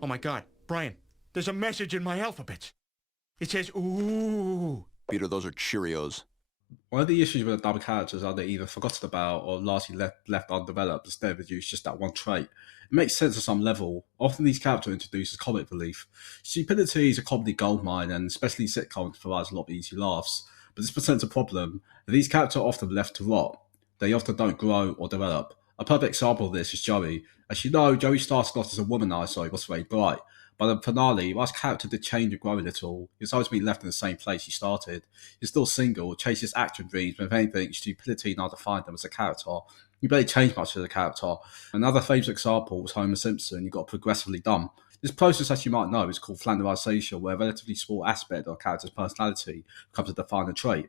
Oh my god, Brian, there's a message in my alphabet. It says, ooh. Peter, those are Cheerios. One of the issues with the double characters are they're either forgotten about or largely left undeveloped instead of use just that one trait. It makes sense at some level. Often these characters introduce comic relief. Stupidity is a comedy goldmine, and especially sitcoms provides a lot of easy laughs. But this presents a problem. These characters are often left to rot. They often don't grow or develop. A perfect example of this is Joey. As you know, Joey started off as a womanizer, so he was very bright. By the finale, whilst character did change and grow a little, he was always been left in the same place he started. He's still single, chases action dreams, but if anything, stupidity now defined him as a character. He barely changed much as a character. Another famous example was Homer Simpson. He got progressively dumb. This process, as you might know, is called flanderization, where a relatively small aspect of a character's personality becomes a defining trait.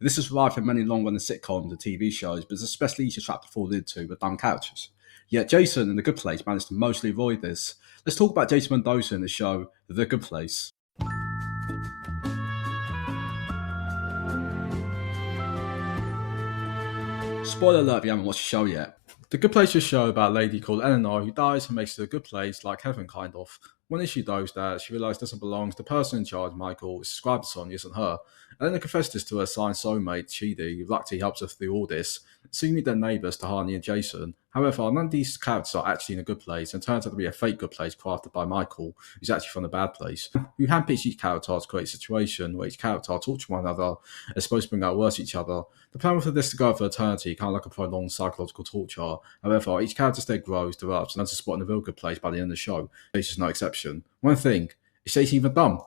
This is derived from many long-running sitcoms and TV shows, but it's especially easy trap to fall into with dumb characters. Yet Jason in The Good Place managed to mostly avoid this. Let's talk about Jason Mendoza in the show The Good Place. Spoiler alert if you haven't watched the show yet. The Good Place is a show about a lady called Eleanor who dies and makes it a good place, like heaven kind of. One issue though is that she realises doesn't belong. The person in charge, Michael, is described as Sonia, isn't her. Eleanor confesses this to her assigned soulmate, Chidi, who luckily helps her through all this. Soon meet their neighbours, Tahani and Jason. However, none of these characters are actually in a good place, and turns out to be a fake good place crafted by Michael, who's actually from a bad place, who handpicks each character to create a situation where each character torture one another, is supposed to bring out worse each other. The plan for this to go for eternity, kind of like a prolonged psychological torture. However, each character instead grows, develops, and has a spot in a real good place by the end of the show. Jason's no exception. One thing, is Jason even dumb?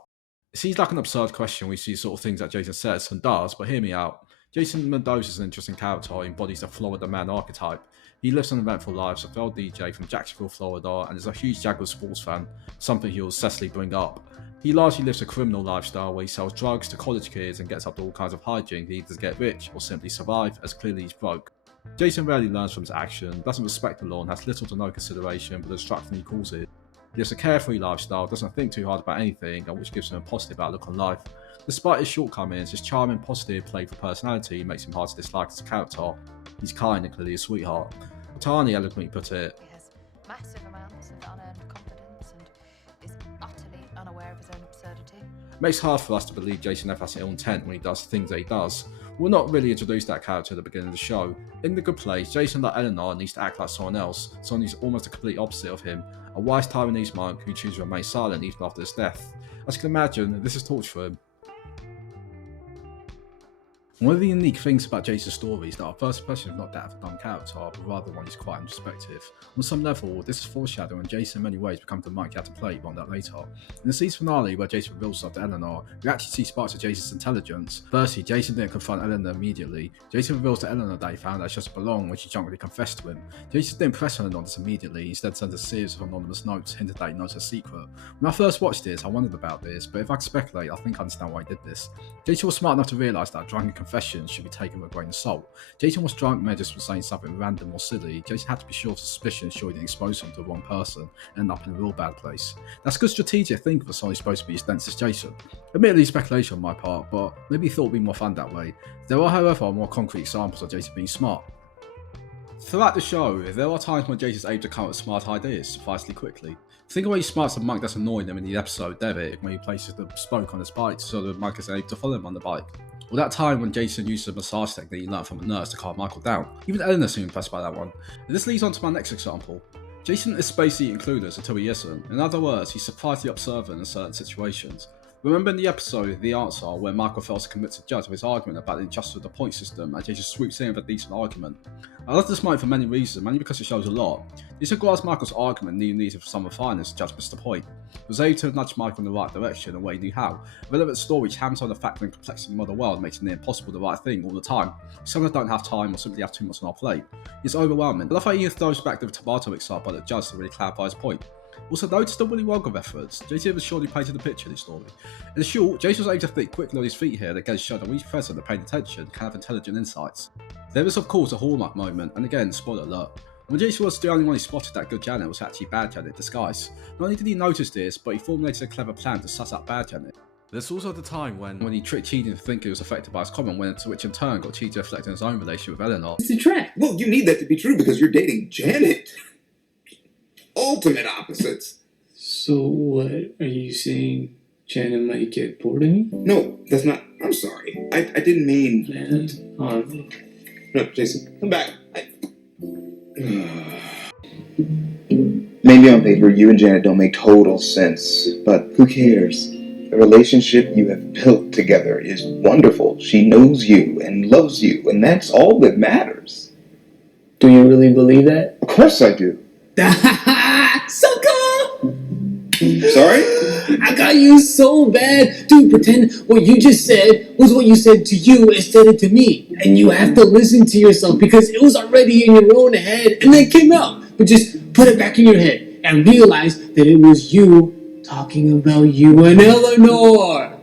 It seems like an absurd question when we see sort of things that Jason says and does, but hear me out. Jason Mendoza is an interesting character who embodies the Florida man archetype. He lives an eventful life as a failed DJ from Jacksonville, Florida, and is a huge Jaguars sports fan, something he'll obsessively bring up. He largely lives a criminal lifestyle where he sells drugs to college kids and gets up to all kinds of hijinks either to get rich or simply survive, as clearly he's broke. Jason rarely learns from his action, doesn't respect the law and has little to no consideration for the destruction he causes. He lives a carefree lifestyle, doesn't think too hard about anything, and which gives him a positive outlook on life. Despite his shortcomings, his charming, positive, playful personality makes him hard to dislike as a character. He's kind and clearly a sweetheart. Tani eloquently put it, He has massive amounts of unearned confidence and is utterly unaware of his own absurdity. It makes it hard for us to believe Jason ever has ill intent when he does things that he does. We're not really introduced that character at the beginning of the show. In The Good Place, Jason, like Eleanor, needs to act like someone else, someone who's almost the complete opposite of him, a wise Taiwanese monk who chooses to remain silent even after his death. As you can imagine, this is torture for him. One of the unique things about Jason's story is that our first impression is not that of a dumb character, but rather one who's quite introspective. On some level, this is foreshadowing, and Jason in many ways becomes the monk you have to play, but on that later. In the season finale, where Jason reveals himself to Eleanor, we actually see sparks of Jason's intelligence. Firstly, Jason didn't confront Eleanor immediately. Jason reveals to Eleanor that he found that she doesn't belong when she drunkenly confessed to him. Jason didn't press Eleanor on this immediately, instead sends a series of anonymous notes hinting that he knows her secret. When I first watched this, I wondered about this, but if I could speculate, I think I understand why he did this. Jason was smart enough to realise that drunken confessions should be taken with a grain of salt. Jason was drunk, may just was saying something random or silly. Jason had to be sure of suspicion, sure he didn't expose him to the wrong person and end up in a real bad place. That's good strategic thinking for someone who's supposed to be as dense as Jason. Admittedly, speculation on my part, but maybe he thought it would be more fun that way. There are, however, more concrete examples of Jason being smart. Throughout the show, there are times when Jason's able to come up with smart ideas sufficiently quickly. Think of how he smarts the monk that's annoying him in the episode Derek, when he places the spoke on his bike so the monk is able to follow him on the bike. Or that time when Jason uses a massage technique he learned from a nurse to calm Michael down. Even Eleanor seemed impressed by that one. And this leads on to my next example. Jason is spacey and clueless until he isn't. In other words, he's surprisingly observant in certain situations. Remember in the episode The Answer, where Michael fails to convince the judge of his argument about the injustice of the point system and Jason swoops in with a decent argument? I love this moment for many reasons, mainly because it shows a lot. Jason grasps Michael's argument and needed for some refinement to judge missed the point. He was able to nudge Michael in the right direction and way he knew how. A relevant story which hammers on the fact that the complexity of the modern world makes it near impossible the right thing all the time. Some of us don't have time or simply have too much on our plate. It's overwhelming. I love how he throws back the tomato example at the judge to really clarify his point. Also, notice the Willy Wonka reference. Jason was surely painted the picture in this story. In short, Jason was able to think quickly on his feet here and again showed that each person that paid attention can have intelligent insights. There is of course a hallmark moment, and again, spoiler alert. When Jason was the only one who spotted that good Janet was actually bad Janet in disguise. Not only did he notice this, but he formulated a clever plan to suss out bad Janet. There's also the time when he tricked Chidi into thinking he was affected by his comment, which in turn got Chidi to reflect on his own relationship with Eleanor. It's a trap. Well, you need that to be true because you're dating Janet. Ultimate opposites. So what are you saying? Janet might get bored of me? No, that's not. I'm sorry. I didn't mean. Man, honestly. No, Jason, come back. Maybe on paper, you and Janet don't make total sense, but who cares? The relationship you have built together is wonderful. She knows you and loves you, and that's all that matters. Do you really believe that? Of course I do. So cool! Sorry? I got you so bad. Dude, pretend what you just said was what you said to you instead of to me. And you have to listen to yourself because it was already in your own head and then came out. But just put it back in your head and realize that it was you talking about you and Eleanor.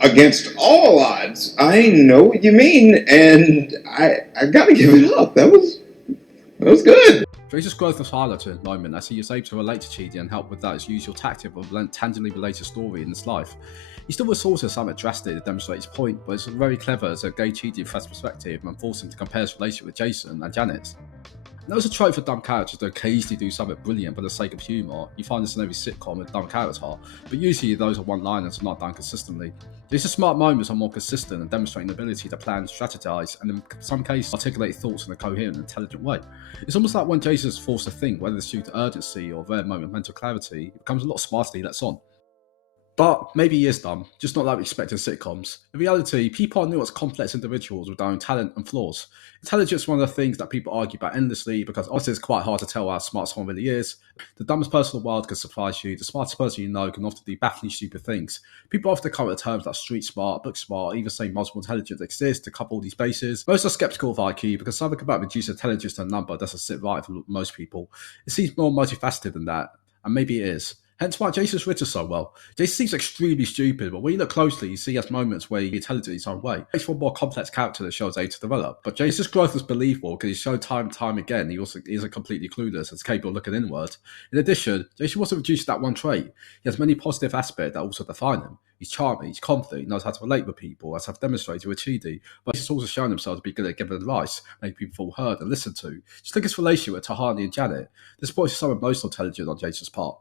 Against all odds, I know what you mean, and I gotta give it up. That was good. Jason's growth was highlighted in the moment as he is able to relate to Chidi and help with that his usual tactic of a tangibly related story in his life. He still resorts to something drastic to demonstrate his point, but it's very clever as it gave Chidi a fresh perspective and forced him to compare his relationship with Jason and Janet. Now, it's a trope for dumb characters to occasionally do something brilliant for the sake of humour. You find this in every sitcom with a dumb character, but usually those are one-liners and not done consistently. These smart moments are more consistent and demonstrate an ability to plan, strategize, and in some cases articulate thoughts in a coherent and intelligent way. It's almost like when Jason is forced to think, whether it's due to urgency or a rare moment of mental clarity, it becomes a lot smarter than he lets on. But maybe he is dumb, just not like we expect in sitcoms. In reality, people are nuanced, complex individuals with their own talent and flaws. Intelligence is one of the things that people argue about endlessly because obviously it's quite hard to tell how smart someone really is. The dumbest person in the world can surprise you. The smartest person you know can often do bafflingly stupid things. People often come with terms like street smart, book smart, even say multiple intelligence exists to couple these bases. Most are skeptical of IQ because something about reducing intelligence to a number doesn't sit right for most people. It seems more multifaceted than that, and maybe it is. Hence why Jason's written so well. Jason seems extremely stupid, but when you look closely, you see he has moments where he's intelligent in his own way. It makes for a more complex character that shows age to develop. But Jason's growth is believable because he's shown time and time again he also isn't completely clueless and is capable of looking inward. In addition, Jason wasn't reduced to that one trait. He has many positive aspects that also define him. He's charming, he's confident, he knows how to relate with people, as I've demonstrated with Chidi, but he's also shown himself to be good at giving advice, making people feel heard and listened to. Just look at his relationship with Tahani and Janet. This points to some emotional intelligence on Jason's part.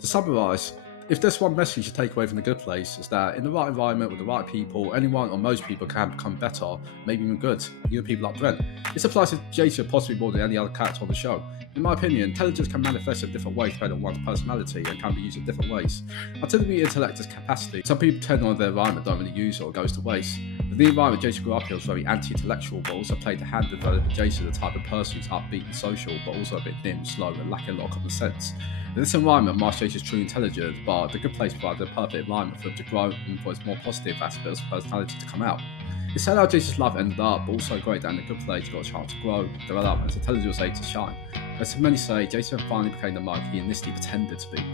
To summarise, if there's one message you take away from The Good Place, is that in the right environment with the right people, anyone or most people can become better, maybe even good, even people like Brent. This applies to Jason possibly more than any other character on the show. In my opinion, intelligence can manifest in different ways depending on one's personality and can be used in different ways. I tend to view intellect as capacity. Some people depend on their environment, don't really use it or goes to waste. The environment Jason grew up in was very anti-intellectual, but also played a hand in developing Jason, the type of person who's upbeat and social, but also a bit dim, slow, and lacking a lot of common sense. In this environment, Marsh Jason's truly intelligent, but The Good Place provided a perfect environment for him to grow and for his more positive aspects of personality to come out. It's sad how Jason's life ended up, but also great that in The Good Place he got a chance to grow, develop, and his intelligence was able to shine. As many say, Jason finally became the monk he initially pretended to be.